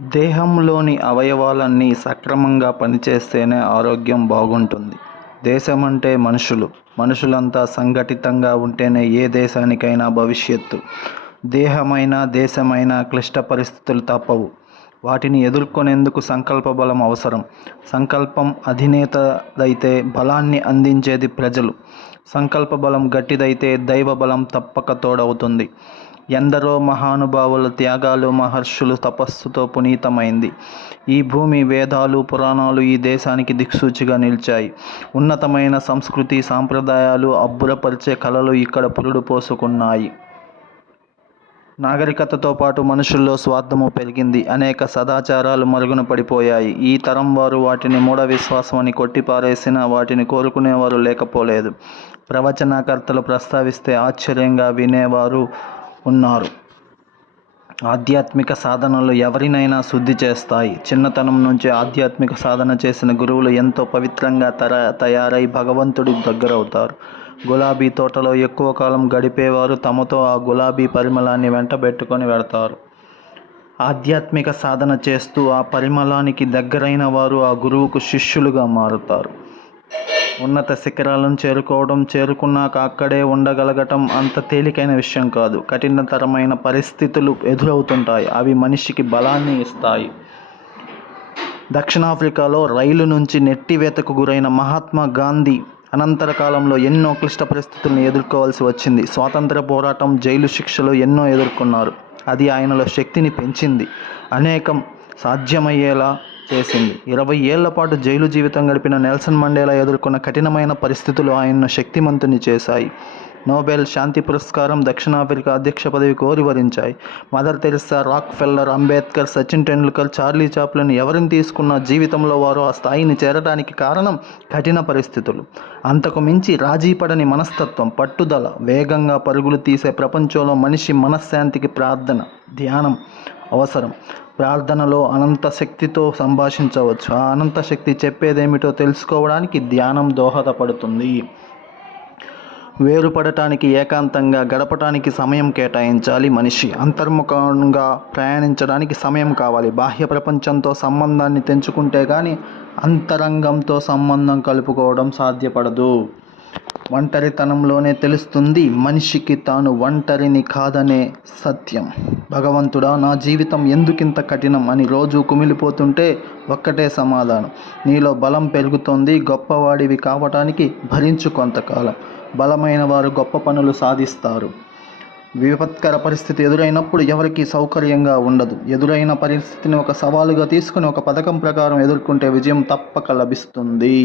దేహంలోని అవయవాలన్నీ సక్రమంగా పనిచేస్తేనే ఆరోగ్యం బాగుంటుంది. దేశమంటే మనుషులు. మనుషులంతా సంఘటితంగా ఉంటేనే ఏ దేశానికైనా భవిష్యత్తు. దేహమైనా దేశమైనా క్లిష్ట పరిస్థితులు తప్పవు. వాటిని ఎదుర్కొనేందుకు సంకల్ప బలం అవసరం. సంకల్పం అధినేతదైతే బలాన్ని అందించేది ప్రజలు. సంకల్ప బలం గట్టిదైతే దైవ బలం తప్పక తోడవుతుంది. ఎందరో మహానుభావుల త్యాగాలు, మహర్షులు తపస్సుతో పునీతమైంది. ఈ భూమి, వేదాలు, పురాణాలు ఈ దేశానికి దిక్సూచిగా నిలిచాయి. ఉన్నతమైన సంస్కృతి, సాంప్రదాయాలు, అబ్బురపరిచే కళలు ఇక్కడ పురుడు పోసుకున్నాయి. నాగరికతతో పాటు మనుషుల్లో స్వార్థము పెరిగింది. అనేక సదాచారాలు మరుగున పడిపోయాయి. ఈ తరం వారు వాటిని మూఢ విశ్వాసం అని కొట్టిపారేసినా వాటిని కోరుకునేవారు లేకపోలేదు. ప్రవచనకర్తలు ప్రస్తావిస్తే ఆశ్చర్యంగా వినేవారు ఉన్నారు. ఆధ్యాత్మిక సాధనలు ఎవరినైనా శుద్ధి చేస్తాయి. చిన్నతనం నుంచి ఆధ్యాత్మిక సాధన చేసిన గురువులు ఎంతో పవిత్రంగా తయారై భగవంతుడి దగ్గరవుతారు. గులాబీ తోటలో ఎక్కువ కాలం గడిపేవారు తమతో ఆ గులాబీ పరిమళాన్ని వెంటబెట్టుకొని వెడతారు. ఆధ్యాత్మిక సాధన చేస్తూ ఆ పరిమళానికి దగ్గరైన వారు ఆ గురువుకు శిష్యులుగా మారుతారు. ఉన్నత శిఖరాలను చేరుకున్నాక అక్కడే ఉండగలగటం అంత తేలికైన విషయం కాదు. కఠినతరమైన పరిస్థితులు ఎదురవుతుంటాయి. అవి మనిషికి బలాన్ని ఇస్తాయి. దక్షిణాఫ్రికాలో రైలు నుంచి నెట్టివేతకు గురైన మహాత్మా గాంధీ అనంతర కాలంలో ఎన్నో క్లిష్ట పరిస్థితులను ఎదుర్కోవాల్సి వచ్చింది. స్వాతంత్ర పోరాటం, జైలు శిక్షలు ఎన్నో ఎదుర్కొన్నారు. అది ఆయనలో శక్తిని పెంచింది, అనేకం సాధ్యమయ్యేలా చేసింది. 20 ఏళ్ల పాటు జైలు జీవితం గడిపిన నెల్సన్ మండేలా ఎదుర్కొన్న కఠినమైన పరిస్థితులు ఆయన్ను శక్తిమంతుని చేశాయి. నోబెల్ శాంతి పురస్కారం, దక్షిణాఫ్రికా అధ్యక్ష పదవి కోరి వరించాయి. Mother Teresa, Rockefeller, Ambedkar, Sachin Tendulkar, Charlie Chaplin ఎవరిని తీసుకున్న జీవితంలో వారు ఆ స్థాయిని చేరడానికి కారణం కఠిన పరిస్థితులు. అంతకు మించి రాజీపడని మనస్తత్వం, పట్టుదల. వేగంగా పరుగులు తీసే ప్రపంచంలో మనిషి మనశ్శాంతికి ప్రార్థన, ధ్యానం అవసరం. ప్రార్థనలో అనంత శక్తితో సంభాషించవచ్చు. ఆ అనంత శక్తి చెప్పేదేమిటో తెలుసుకోవడానికి ధ్యానం దోహదపడుతుంది. వేరుపడటానికి, ఏకాంతంగా గడపటానికి సమయం కేటాయించాలి. మనిషి అంతర్ముఖంగా ప్రయాణించడానికి సమయం కావాలి. బాహ్య ప్రపంచంతో సంబంధాన్ని తెంచుకుంటే కానీ అంతరంగంతో సంబంధం కలుపుకోవడం సాధ్యపడదు. ఒంటరితనంలోనే తెలుస్తుంది మనిషికి తాను ఒంటరిని కాదనే సత్యం. భగవంతుడా, నా జీవితం ఎందుకింత కఠినం అని రోజు కుమిలిపోతుంటే ఒక్కటే సమాధానం: నీలో బలం పెరుగుతోంది. గొప్పవాడివి కావటానికి భరించు కొంతకాలం. బలమైన వారు గొప్ప పనులు సాధిస్తారు. విపత్కర పరిస్థితి ఎదురైనప్పుడు ఎవరికీ సౌకర్యంగా ఉండదు. ఎదురైన పరిస్థితిని ఒక సవాలుగా తీసుకుని ఒక పథకం ప్రకారం ఎదుర్కొంటే విజయం తప్పక లభిస్తుంది.